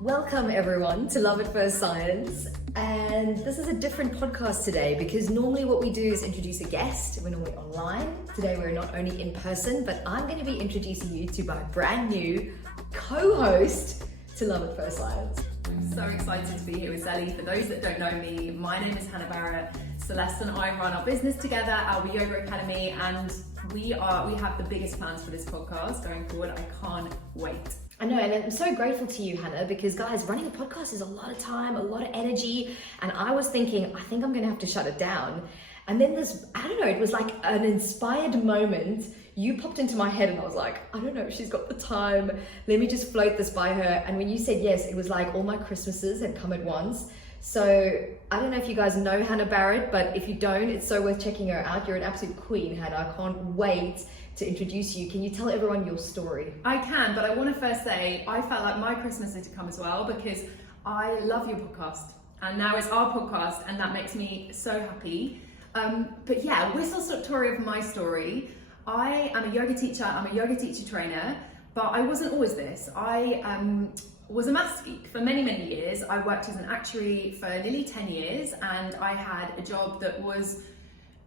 Welcome everyone to Love at First Science, and this is a different podcast today because normally what we do is introduce a guest. We're normally online. Today we're not only in person, but I'm going to be introducing you to my brand new co-host to Love at First Science. I'm so excited to be here with Celest. For those that don't know me, my name is Barrett. Celeste and I run our business together, Alba Yoga Academy, and we have the biggest plans for this podcast going forward. I can't wait. I know, and I'm so grateful to you, Hannah, because guys, running a podcast is a lot of time, a lot of energy, and I was thinking, I think I'm gonna have to shut it down. And then it was like an inspired moment. You popped into my head and I was like, I don't know if she's got the time. Let me just float this by her. And when you said yes, it was like all my Christmases had come at once. So I don't know if you guys know Hannah Barrett, but if you don't, it's so worth checking her out. You're an absolute queen, Hannah. I can't wait to introduce you. Can you tell everyone your story? I can, but I want to first say I felt like my Christmas had to come as well because I love your podcast and now it's our podcast and that makes me so happy. But yeah, whistle stop tour of my story. I am a yoga teacher, I'm a yoga teacher trainer, but I wasn't always this. I was a maths geek for many, many years. I worked as an actuary for nearly 10 years and I had a job that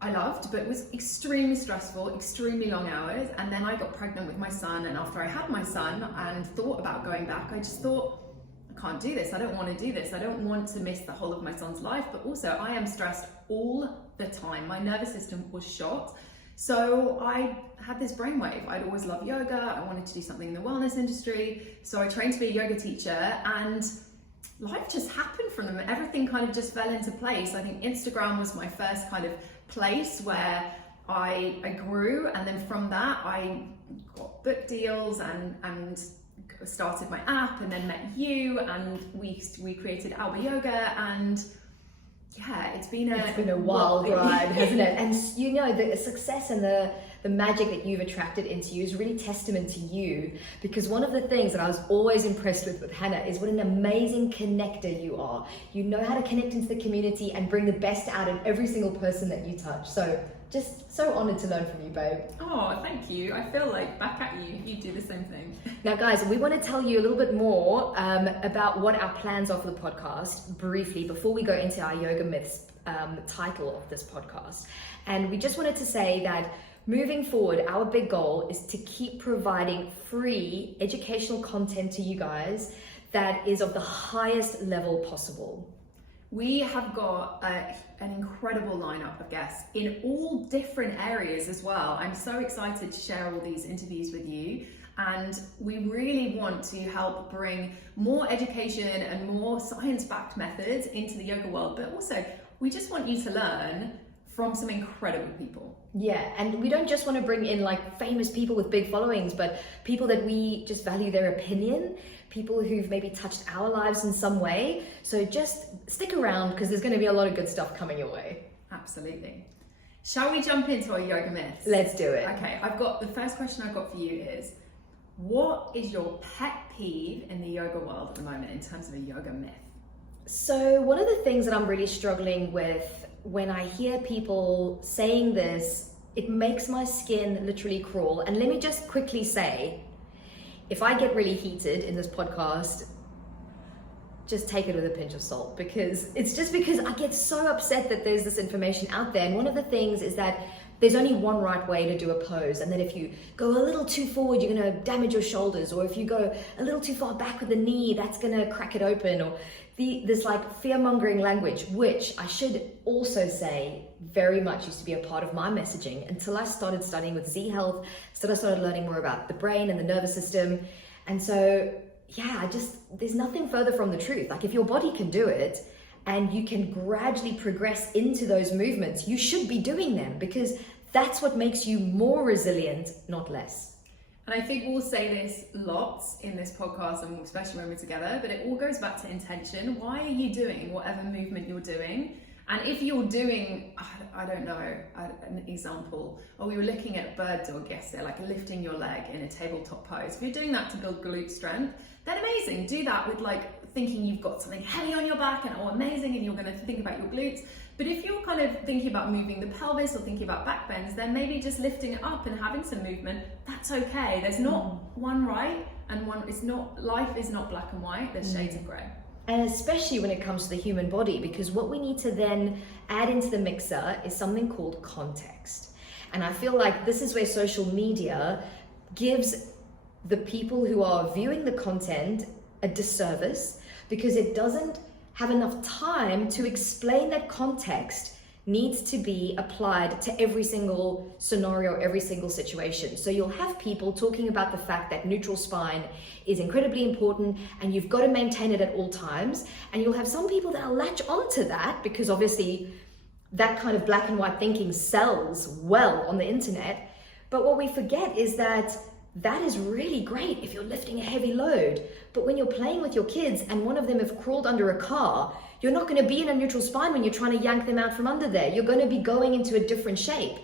I loved, but it was extremely stressful, extremely long hours. And then I got pregnant with my son, and after I had my son and thought about going back, I just thought, I can't do this. I don't want to do this. I don't want to miss the whole of my son's life, but also I am stressed all the time. My nervous system was shot. So I had this brainwave. I'd always loved yoga. I wanted to do something in the wellness industry. So I trained to be a yoga teacher and life just happened from them. Everything kind of just fell into place. I think Instagram was my first kind of place where I grew, and then from that I got book deals and started my app, and then met you, and we created Alba Yoga, and yeah, it's been a wild ride, hasn't it? And you know, the success and the magic that you've attracted into you is really testament to you, because one of the things that I was always impressed with Hannah is what an amazing connector you are. You know how to connect into the community and bring the best out of every single person that you touch. So just so honored to learn from you, babe. Oh, thank you. I feel like back at you, you do the same thing. Now guys, we want to tell you a little bit more about what our plans are for the podcast briefly before we go into our Yoga Myths title of this podcast. And we just wanted to say that moving forward, our big goal is to keep providing free educational content to you guys that is of the highest level possible. We have got an incredible lineup of guests in all different areas as well. I'm so excited to share all these interviews with you, and we really want to help bring more education and more science-backed methods into the yoga world, but also we just want you to learn from some incredible people. Yeah, and we don't just want to bring in like famous people with big followings, but people that we just value their opinion, people who've maybe touched our lives in some way. So just stick around because there's going to be a lot of good stuff coming your way. Absolutely. Shall we jump into our yoga myths? Let's do it. Okay, the first question I've got for you is, what is your pet peeve in the yoga world at the moment in terms of a yoga myth? So one of the things that I'm really struggling with when I hear people saying this, it makes my skin literally crawl. And let me just quickly say, if I get really heated in this podcast, just take it with a pinch of salt, because it's just because I get so upset that there's this information out there. And one of the things is that there's only one right way to do a pose, and that if you go a little too forward, you're going to damage your shoulders, or if you go a little too far back with the knee, that's going to crack it open, or this like fear-mongering language, which I should also say very much used to be a part of my messaging until I started studying with Z Health, so I started learning more about the brain and the nervous system. And so yeah, there's nothing further from the truth. Like if your body can do it and you can gradually progress into those movements, you should be doing them, because that's what makes you more resilient, not less. And I think we'll say this lots in this podcast, and especially when we're together, but it all goes back to intention. Why are you doing whatever movement you're doing? And if you're doing, I don't know, an example, or we were looking at bird dog yesterday, like lifting your leg in a tabletop pose. If you're doing that to build glute strength, then amazing. Do that with like thinking you've got something heavy on your back and amazing, and you're going to think about your glutes. But if you're kind of thinking about moving the pelvis or thinking about back bends, then maybe just lifting it up and having some movement, that's okay. There's not one right and one is not, life is not black and white, there's shades of grey. And especially when it comes to the human body, because what we need to then add into the mixer is something called context. And I feel like this is where social media gives the people who are viewing the content a disservice, because it doesn't have enough time to explain that context needs to be applied to every single scenario, every single situation. So you'll have people talking about the fact that neutral spine is incredibly important and you've got to maintain it at all times. And you'll have some people that'll latch onto that because obviously that kind of black and white thinking sells well on the internet. But what we forget is that that is really great if you're lifting a heavy load. But when you're playing with your kids and one of them have crawled under a car, you're not going to be in a neutral spine when you're trying to yank them out from under there. You're going to be going into a different shape.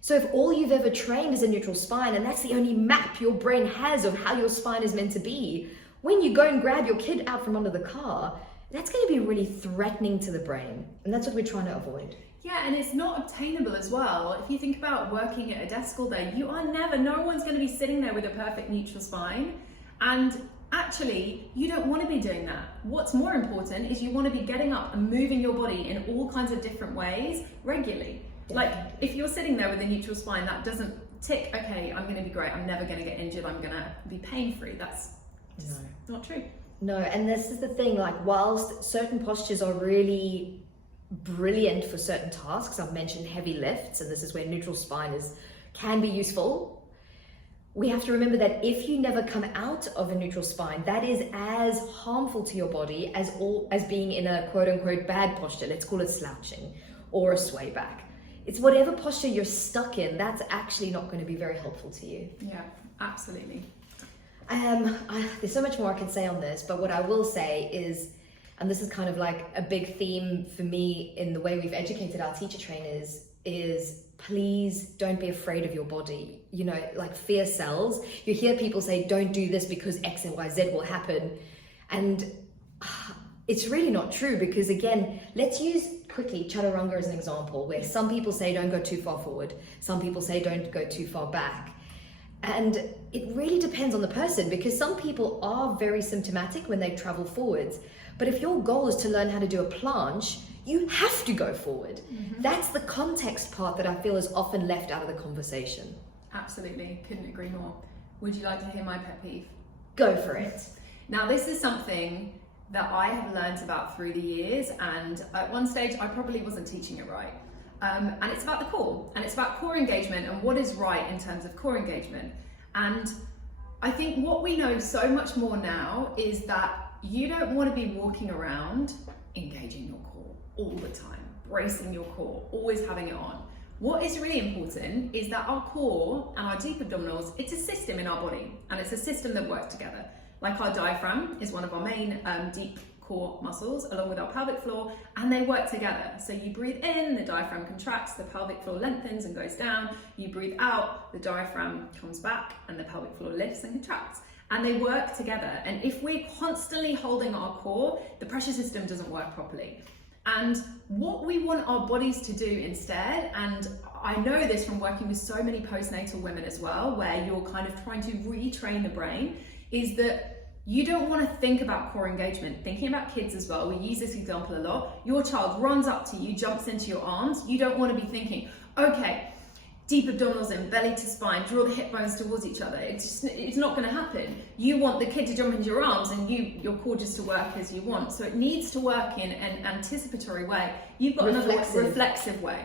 So if all you've ever trained is a neutral spine, and that's the only map your brain has of how your spine is meant to be, when you go and grab your kid out from under the car, that's going to be really threatening to the brain. And that's what we're trying to avoid. Yeah, and it's not obtainable as well. If you think about working at a desk all day, no one's going to be sitting there with a perfect neutral spine. And actually, you don't want to be doing that. What's more important is you want to be getting up and moving your body in all kinds of different ways regularly. Like if you're sitting there with a neutral spine, that doesn't tick, okay, I'm going to be great, I'm never going to get injured, I'm going to be pain-free. That's just not true. No, and this is the thing, like whilst certain postures are really brilliant for certain tasks, I've mentioned heavy lifts, and this is where neutral spine can be useful. We have to remember that if you never come out of a neutral spine, that is as harmful to your body as being in a quote unquote bad posture. Let's call it slouching or a sway back. It's whatever posture you're stuck in, that's actually not going to be very helpful to you. Yeah, absolutely. There's so much more I can say on this, but what I will say is, and this is kind of like a big theme for me in the way we've educated our teacher trainers, is please don't be afraid of your body. You know, like fear sells. You hear people say, don't do this because X and Y, Z will happen. And it's really not true, because again, let's use quickly chaturanga as an example, where some people say don't go too far forward. Some people say don't go too far back. And it really depends on the person, because some people are very symptomatic when they travel forwards. But if your goal is to learn how to do a planche, you have to go forward. Mm-hmm. That's the context part that I feel is often left out of the conversation. Absolutely, couldn't agree more. Would you like to hear my pet peeve? Go for it. Now, this is something that I have learned about through the years, and at one stage I probably wasn't teaching it right. And it's about the core, and it's about core engagement and what is right in terms of core engagement. And I think what we know so much more now is that you don't want to be walking around engaging your core all the time, bracing your core, always having it on. What is really important is that our core and our deep abdominals, it's a system in our body, and it's a system that works together. Like our diaphragm is one of our main deep core muscles, along with our pelvic floor, and they work together. So you breathe in, the diaphragm contracts, the pelvic floor lengthens and goes down. You breathe out, the diaphragm comes back and the pelvic floor lifts and contracts. And they work together. And if we're constantly holding our core, the pressure system doesn't work properly. And what we want our bodies to do instead, and I know this from working with so many postnatal women as well, where you're kind of trying to retrain the brain, is that you don't want to think about core engagement. Thinking about kids as well, we use this example a lot. Your child runs up to you, jumps into your arms. You don't want to be thinking, okay, deep abdominals in, belly to spine, draw the hip bones towards each other. It's not going to happen. You want the kid to jump into your arms and your core just to work as you want. So it needs to work in an anticipatory way. You've got another reflexive way.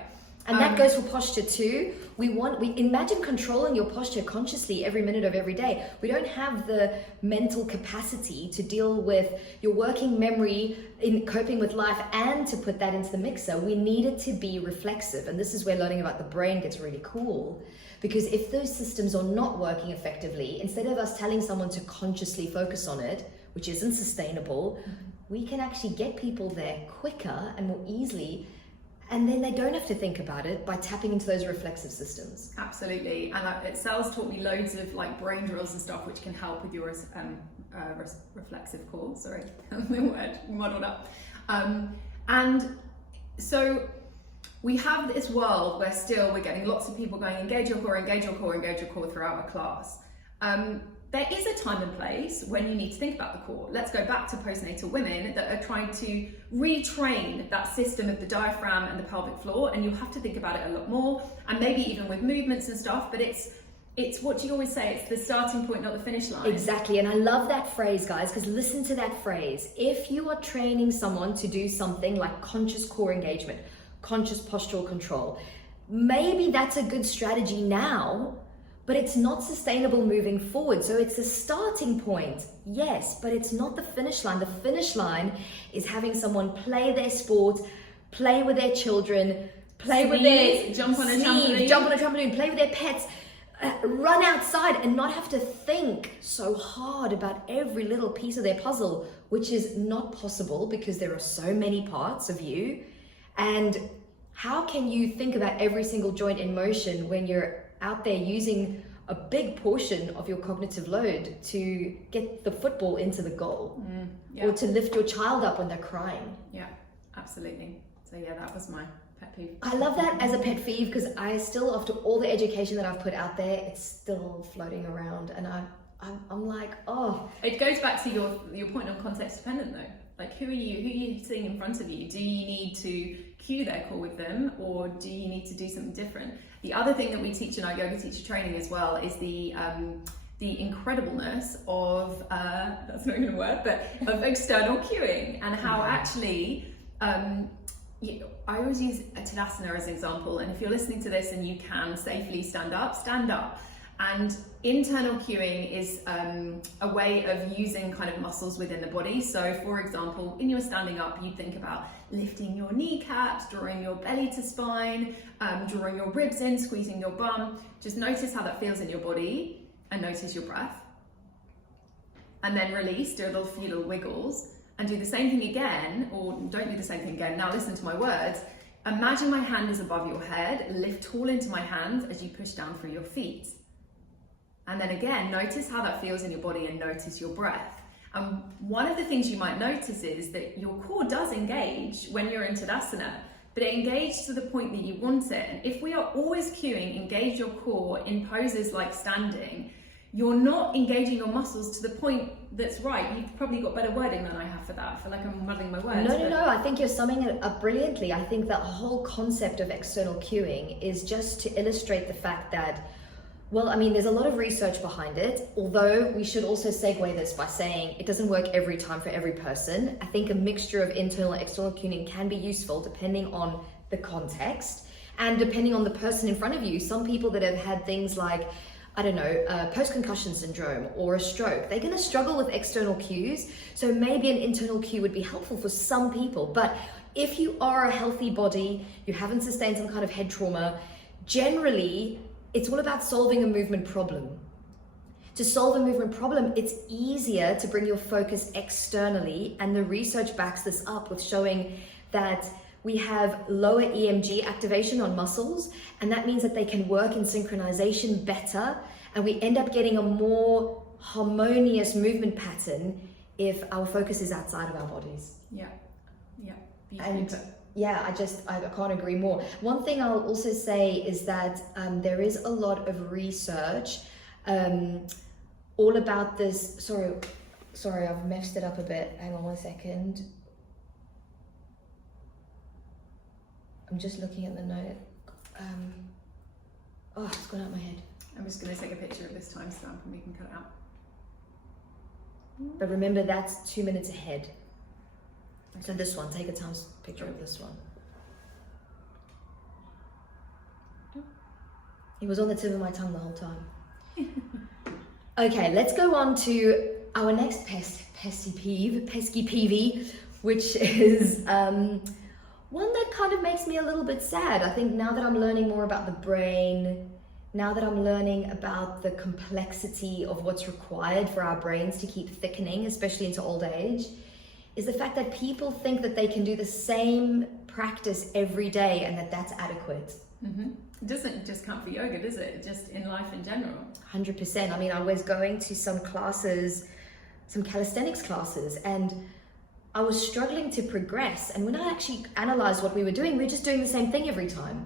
And that goes for posture too. We imagine controlling your posture consciously every minute of every day. We don't have the mental capacity to deal with your working memory in coping with life and to put that into the mixer. We need it to be reflexive. And this is where learning about the brain gets really cool. Because if those systems are not working effectively, instead of us telling someone to consciously focus on it, which isn't sustainable, we can actually get people there quicker and more easily. And then they don't have to think about it by tapping into those reflexive systems. Absolutely. And Celest taught me loads of like brain drills and stuff which can help with your reflexive core. Sorry, the word muddled up. And so we have this world where still we're getting lots of people going, engage your core, engage your core, engage your core throughout a class. there is a time and place when you need to think about the core. Let's go back to postnatal women that are trying to retrain that system of the diaphragm and the pelvic floor, and you have to think about it a lot more, and maybe even with movements and stuff, but it's what do you always say? It's the starting point, not the finish line. Exactly, and I love that phrase, guys, because listen to that phrase. If you are training someone to do something like conscious core engagement, conscious postural control, maybe that's a good strategy now, but it's not sustainable moving forward. So it's a starting point, yes, but it's not the finish line. The finish line is having someone play their sport, play with their children, play with their jump on a trampoline, play with their pets, run outside and not have to think so hard about every little piece of their puzzle, which is not possible because there are so many parts of you. And how can you think about every single joint in motion when you're out there using a big portion of your cognitive load to get the football into the goal, or to lift your child up when they're crying? Yeah, absolutely. So yeah, that was my pet peeve. I love that as a pet peeve because I still, after all the education that I've put out there, it's still floating around, and I'm like, oh. It goes back to your point on context dependent though. Like, who are you seeing in front of you? Do you need to cue their core with them, or do you need to do something different? The other thing that we teach in our yoga teacher training as well is the incredibleness of, that's not even a word, but of external cueing, and how actually, I always use a Tadasana as an example, and if you're listening to this and you can safely stand up, stand up. And internal cueing is a way of using kind of muscles within the body. So for example, when you're standing up, you think about lifting your kneecaps, drawing your belly to spine, drawing your ribs in, squeezing your bum. Just notice how that feels in your body, and notice your breath. And then release, do a few little wiggles, and do the same thing again, or don't do the same thing again. Now listen to my words. Imagine my hand is above your head, lift tall into my hands as you push down through your feet. And then again, notice how that feels in your body and notice your breath. And one of the things you might notice is that your core does engage when you're in Tadasana, but it engages to the point that you want it. And if we are always cueing, engage your core in poses like standing, you're not engaging your muscles to the point that's right. You've probably got better wording than I have for that. I feel like I'm muddling my words. No, I think you're summing it up brilliantly. I think that whole concept of external cueing is just to illustrate the fact that, well, I mean, there's a lot of research behind it, although we should also segue this by saying it doesn't work every time for every person. I think a mixture of internal and external cueing can be useful depending on the context and depending on the person in front of you. Some people that have had things like, I don't know, post-concussion syndrome or a stroke, they're gonna struggle with external cues. So maybe an internal cue would be helpful for some people. But if you are a healthy body, you haven't sustained some kind of head trauma, generally, it's all about solving a movement problem. To solve a movement problem, it's easier to bring your focus externally, and the research backs this up with showing that we have lower EMG activation on muscles, and that means that they can work in synchronization better, and we end up getting a more harmonious movement pattern if our focus is outside of our bodies. Yeah. And yeah, I can't agree more. One thing I'll also say is that there is a lot of research all about this. Sorry, I've messed it up a bit. Hang on 1 second. I'm just looking at the note. It's gone out my head. I'm just going to take a picture of this timestamp and we can cut it out. But remember, that's 2 minutes ahead. So this one, take a picture of this one. It was on the tip of my tongue the whole time. Okay, let's go on to our next pesky peevy, which is one that kind of makes me a little bit sad. I think now that I'm learning more about the brain, now that I'm learning about the complexity of what's required for our brains to keep thickening, especially into old age, is the fact that people think that they can do the same practice every day and that that's adequate. Mm-hmm. It doesn't just count for yoga, does it? Just in life in general. 100%. I mean, I was going to some classes, some calisthenics classes, and I was struggling to progress. And when I actually analyzed what we were doing, we were just doing the same thing every time.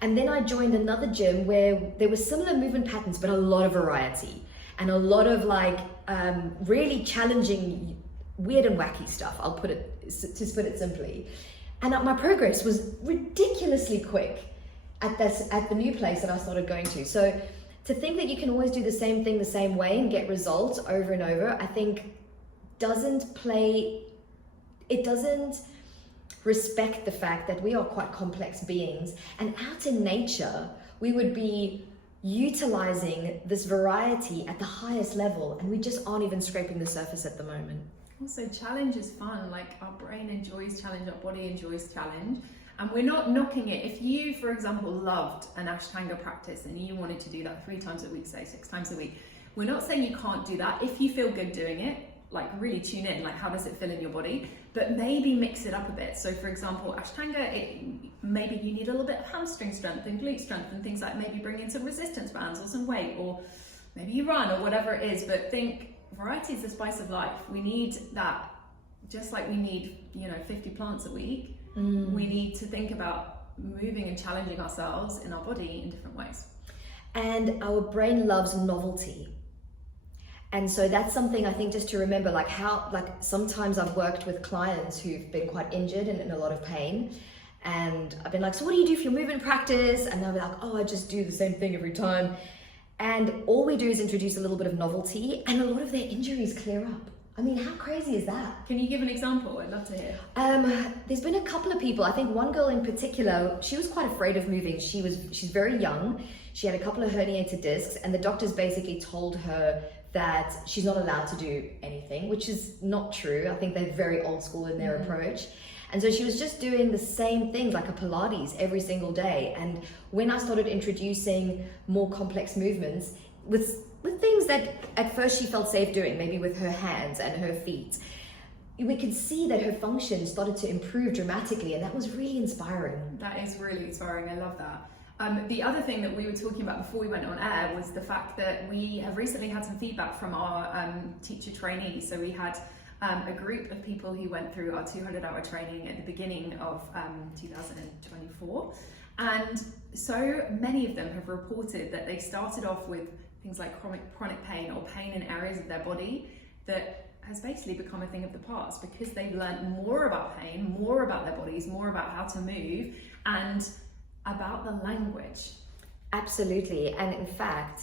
And then I joined another gym where there were similar movement patterns, but a lot of variety. and a lot of like really challenging, weird and wacky stuff. I'll put it simply. And my progress was ridiculously quick at the new place that I started going to. So to think that you can always do the same thing the same way and get results over and over, I think doesn't respect the fact that we are quite complex beings, and out in nature we would be utilizing this variety at the highest level, and we just aren't even scraping the surface at the moment. Also, challenge is fun. Like, our brain enjoys challenge, our body enjoys challenge, and we're not knocking it. If you, for example, loved an Ashtanga practice and you wanted to do that 3 times a week, say 6 times a week, we're not saying you can't do that. If you feel good doing it, like really tune in, like how does it feel in your body, but maybe mix it up a bit. So for example, Ashtanga, maybe you need a little bit of hamstring strength and glute strength and things like maybe bring in some resistance bands or some weight, or maybe you run or whatever it is, but think variety is the spice of life. We need that, just like we need, 50 plants a week, we need to think about moving and challenging ourselves in our body in different ways. And our brain loves novelty. And so that's something I think just to remember, like sometimes I've worked with clients who've been quite injured and in a lot of pain. And I've been like, so what do you do for your movement practice? And they'll be like, oh, I just do the same thing every time. And all we do is introduce a little bit of novelty, and a lot of their injuries clear up. I mean, how crazy is that? Can you give an example? I'd love to hear. There's been a couple of people. I think one girl in particular, she was quite afraid of moving. She's very young. She had a couple of herniated discs, and the doctors basically told her that she's not allowed to do anything, which is not true. I think they're very old school in their approach. And so she was just doing the same things, like a Pilates every single day. And when I started introducing more complex movements with things that at first she felt safe doing, maybe with her hands and her feet, we could see that her function started to improve dramatically, and that was really inspiring. That is really inspiring. I love that. The other thing that we were talking about before we went on air was the fact that we have recently had some feedback from our teacher trainees. So we had a group of people who went through our 200-hour training at the beginning of 2024. And so many of them have reported that they started off with things like chronic pain or pain in areas of their body that has basically become a thing of the past, because they've learned more about pain, more about their bodies, more about how to move, and about the language. Absolutely. And in fact,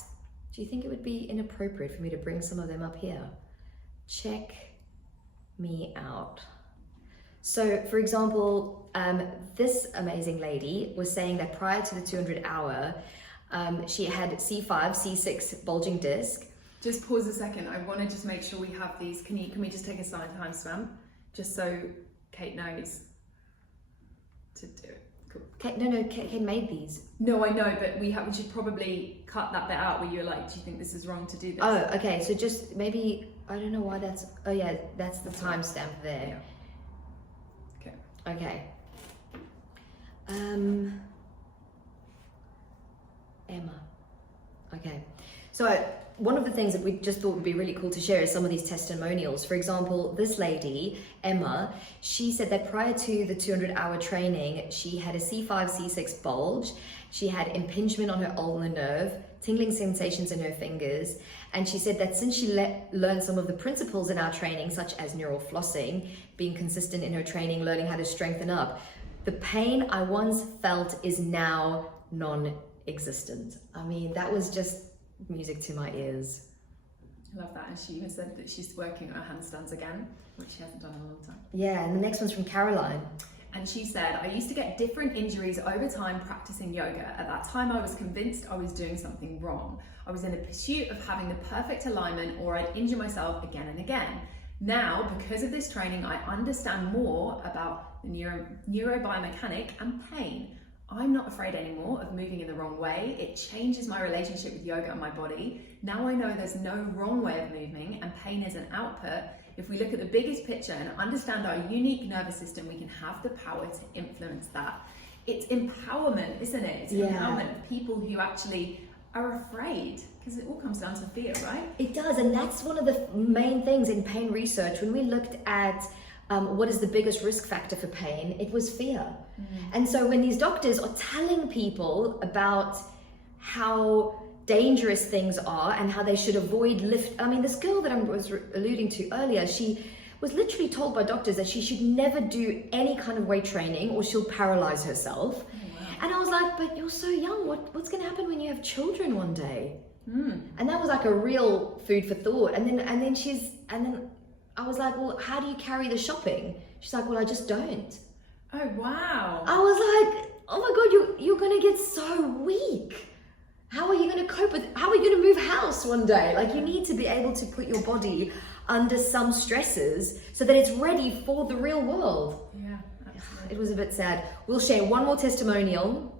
do you think it would be inappropriate for me to bring some of them up here? Check me out. So for example, this amazing lady was saying that prior to the 200-hour, she had C5, C6 bulging disc. Just pause a second. I want to just make sure we have these. Can we just take a time stamp, just so Kate knows to do it. Cool. Kate made these. No, I know, but we should probably cut that bit out where you're like, do you think this is wrong to do this? Oh, okay. So just maybe, I don't know why that's, oh yeah, that's the timestamp there. Yeah. Okay. Emma. Okay. So one of the things that we just thought would be really cool to share is some of these testimonials. For example, this lady, Emma, she said that prior to the 200-hour training, she had a C5, C6 bulge. She had impingement on her ulnar nerve, tingling sensations in her fingers. And she said that since she learned some of the principles in our training, such as neural flossing, being consistent in her training, learning how to strengthen up, the pain I once felt is now non-existent. I mean, that was just music to my ears. I love that. And she even said that she's working on her handstands again, which she hasn't done in a long time. Yeah, and the next one's from Caroline. And she said, I used to get different injuries over time practicing yoga. At that time, I was convinced I was doing something wrong. I was in a pursuit of having the perfect alignment, or I'd injure myself again and again. Now, because of this training, I understand more about the neurobiomechanic and pain. I'm not afraid anymore of moving in the wrong way. It changes my relationship with yoga and my body. Now I know there's no wrong way of moving, and pain is an output. If we look at the biggest picture and understand our unique nervous system, we can have the power to influence that. It's empowerment, isn't it? It's empowerment of people who actually are afraid, because it all comes down to fear, right? It does, and that's one of the main things in pain research. When we looked at what is the biggest risk factor for pain, it was fear. And so when these doctors are telling people about how dangerous things are and how they should avoid lift. I mean, this girl that I was alluding to earlier, she was literally told by doctors that she should never do any kind of weight training or she'll paralyze herself. Oh, wow. And I was like, but you're so young. What's going to happen when you have children one day? And that was like a real food for thought. And then I was like, well, how do you carry the shopping? She's like, well, I just don't. Oh, wow. I was like, oh my God, you're going to get so weak. How are you going to cope with, how are you going to move house one day? Like, you need to be able to put your body under some stresses so that it's ready for the real world. Yeah, absolutely. It was a bit sad. We'll share one more testimonial.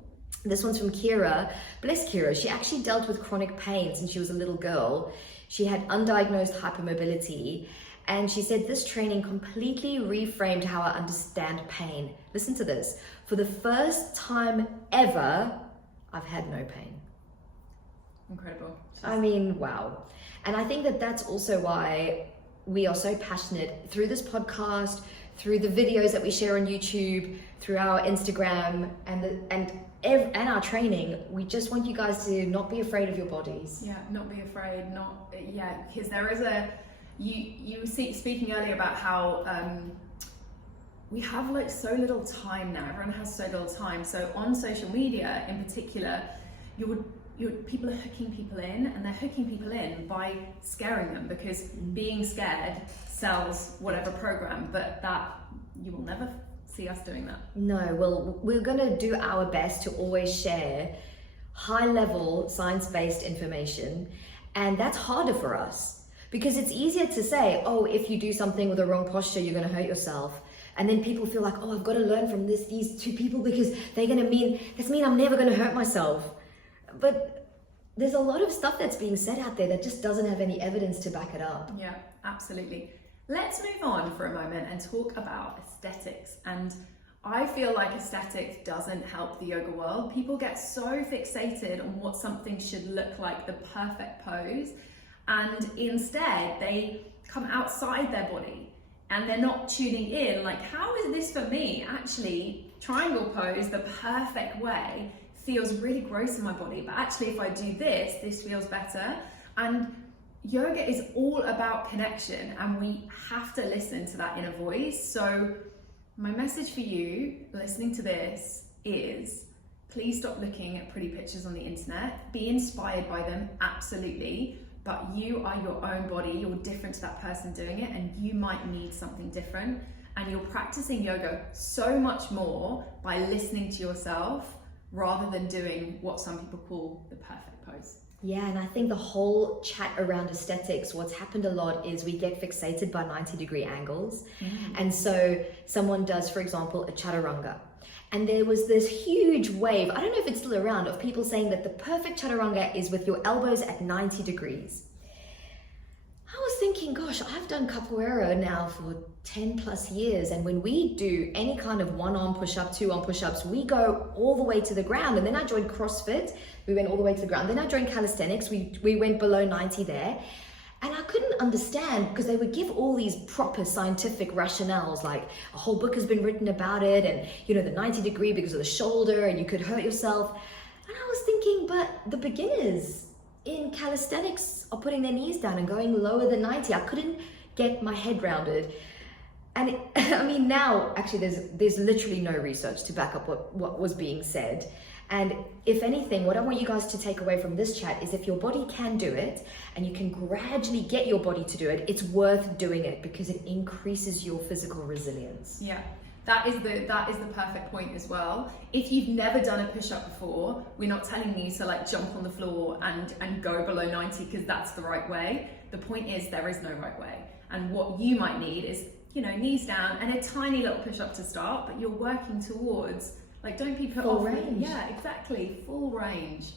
This one's from Kira. Bless Kira. She actually dealt with chronic pain since she was a little girl. She had undiagnosed hypermobility. And she said this training completely reframed how I understand pain. Listen to this. For the first time ever, I've had no pain. Incredible. I mean, wow. And I think that that's also why we are so passionate through this podcast, through the videos that we share on YouTube, through our Instagram and our training. We just want you guys to not be afraid of your bodies. Yeah, not be afraid, because there is you were speaking earlier about how we have like so little time now. Everyone has so little time. So on social media in particular, people are hooking people in, and they're hooking people in by scaring them, because being scared sells whatever program, but that you will never see us doing that. No, well, we're going to do our best to always share high-level science-based information, and that's harder for us because it's easier to say, oh, if you do something with the wrong posture, you're going to hurt yourself. And then people feel like, oh, I've got to learn from these two people because they're going to mean I'm never going to hurt myself. But there's a lot of stuff that's being said out there that just doesn't have any evidence to back it up. Yeah, absolutely. Let's move on for a moment and talk about aesthetics. And I feel like aesthetics doesn't help the yoga world. People get so fixated on what something should look like, the perfect pose, and instead they come outside their body and they're not tuning in, like, how is this for me? Actually, triangle pose the perfect way feels really gross in my body, but actually if I do this feels better. And yoga is all about connection, and we have to listen to that inner voice. So my message for you listening to this is, please stop looking at pretty pictures on the internet. Be inspired by them, absolutely, but you are your own body. You're different to that person doing it, and you might need something different. And you're practicing yoga so much more by listening to yourself rather than doing what some people call the perfect pose. Yeah, and I think the whole chat around aesthetics, what's happened a lot is we get fixated by 90-degree angles. And so someone does, for example, a chaturanga. And there was this huge wave, I don't know if it's still around, of people saying that the perfect chaturanga is with your elbows at 90 degrees. I was thinking, gosh, I've done capoeira now for 10 plus years. And when we do any kind of one arm push-up, two arm push-ups, we go all the way to the ground. And then I joined CrossFit. We went all the way to the ground. Then I joined calisthenics. We went below 90 there. And I couldn't understand, because they would give all these proper scientific rationales, like a whole book has been written about it, and the 90 degree because of the shoulder, and you could hurt yourself. And I was thinking, but the beginners in calisthenics are putting their knees down and going lower than 90. I couldn't get my head rounded. And now actually there's literally no research to back up what was being said. And if anything, what I want you guys to take away from this chat is, if your body can do it and you can gradually get your body to do it, it's worth doing it because it increases your physical resilience. Yeah. That is the perfect point as well. If you've never done a push-up before, we're not telling you to like jump on the floor and go below 90 because that's the right way. The point is, there is no right way. And what you might need is, knees down and a tiny little push-up to start, but you're working towards, like, don't be put full off. range. Yeah, exactly, full range.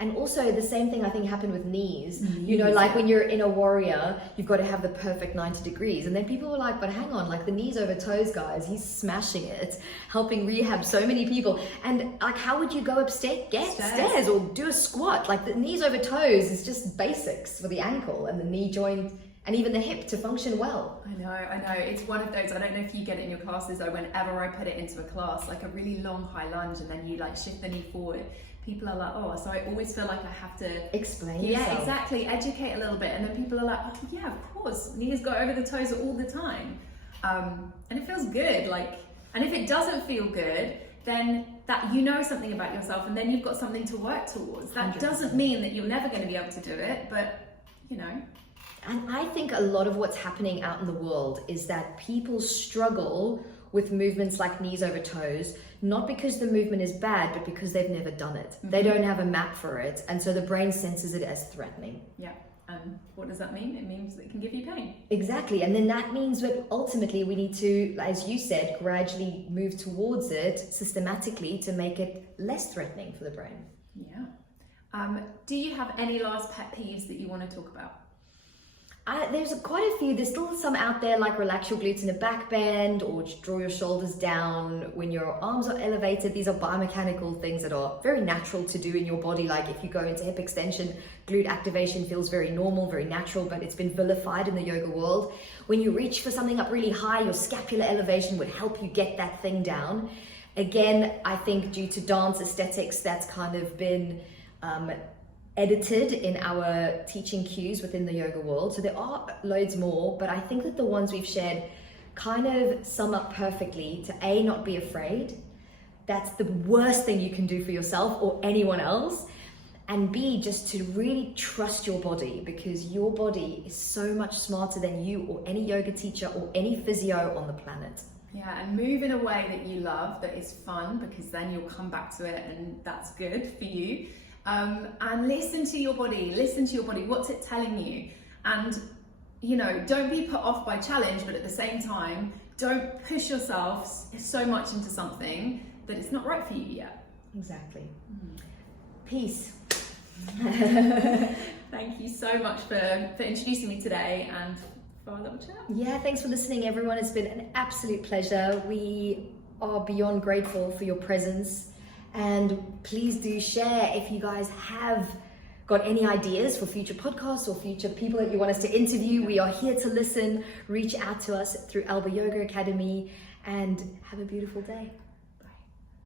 And also the same thing I think happened with knees. Like when you're in a warrior, you've got to have the perfect 90 degrees. And then people were like, but hang on, like the knees over toes, guys, he's smashing it, helping rehab so many people. And like, how would you go upstairs? Get stairs or do a squat? Like the knees over toes is just basics for the ankle and the knee joint and even the hip to function well. I know. It's one of those, I don't know if you get it in your classes, though, whenever I put it into a class, like a really long high lunge, and then you like shift the knee forward. people are like, oh, so I always feel like I have to Explain yeah, yourself. exactly, educate a little bit, and then people are like, oh yeah, of course, knees go over the toes all the time, and it feels good. Like, and if it doesn't feel good, then that you know something about yourself, and then you've got something to work towards. That 100%. doesn't mean that you're never going to be able to do it, but you know. And I think a lot of what's happening out in the world is that people struggle with movements like knees over toes, not because the movement is bad, but because they've never done it. Mm-hmm. They don't have a map for it, and so the brain senses it as threatening. Yeah, and what does that mean? It means that it can give you pain. Exactly, and then that means that ultimately we need to, as you said, gradually move towards it systematically to make it less threatening for the brain. Yeah. Do you have any last pet peeves that you want to talk about? There's quite a few. There's still some out there, like relax your glutes in a back bend, or just draw your shoulders down when your arms are elevated. These are biomechanical things that are very natural to do in your body. Like if you go into hip extension, glute activation feels very normal, very natural, but it's been vilified in the yoga world. When you reach for something up really high, your scapular elevation would help you get that thing down. Again, I think due to dance aesthetics, that's kind of been edited in our teaching cues within the yoga world. So there are loads more, but I think that the ones we've shared kind of sum up perfectly to A, not be afraid. That's the worst thing you can do for yourself or anyone else. And B, just to really trust your body, because your body is so much smarter than you or any yoga teacher or any physio on the planet. Yeah, and move in a way that you love, that is fun, because then you'll come back to it and that's good for you. And listen to your body, what's it telling you? And, you know, don't be put off by challenge, but at the same time, don't push yourself so much into something that it's not right for you yet. Exactly. Peace. Thank you so much for introducing me today and for our little chat. Yeah, thanks for listening, everyone. It's been an absolute pleasure. We are beyond grateful for your presence. And please do share if you guys have got any ideas for future podcasts or future people that you want us to interview. We are here to listen. Reach out to us through Alba Yoga Academy and have a beautiful day.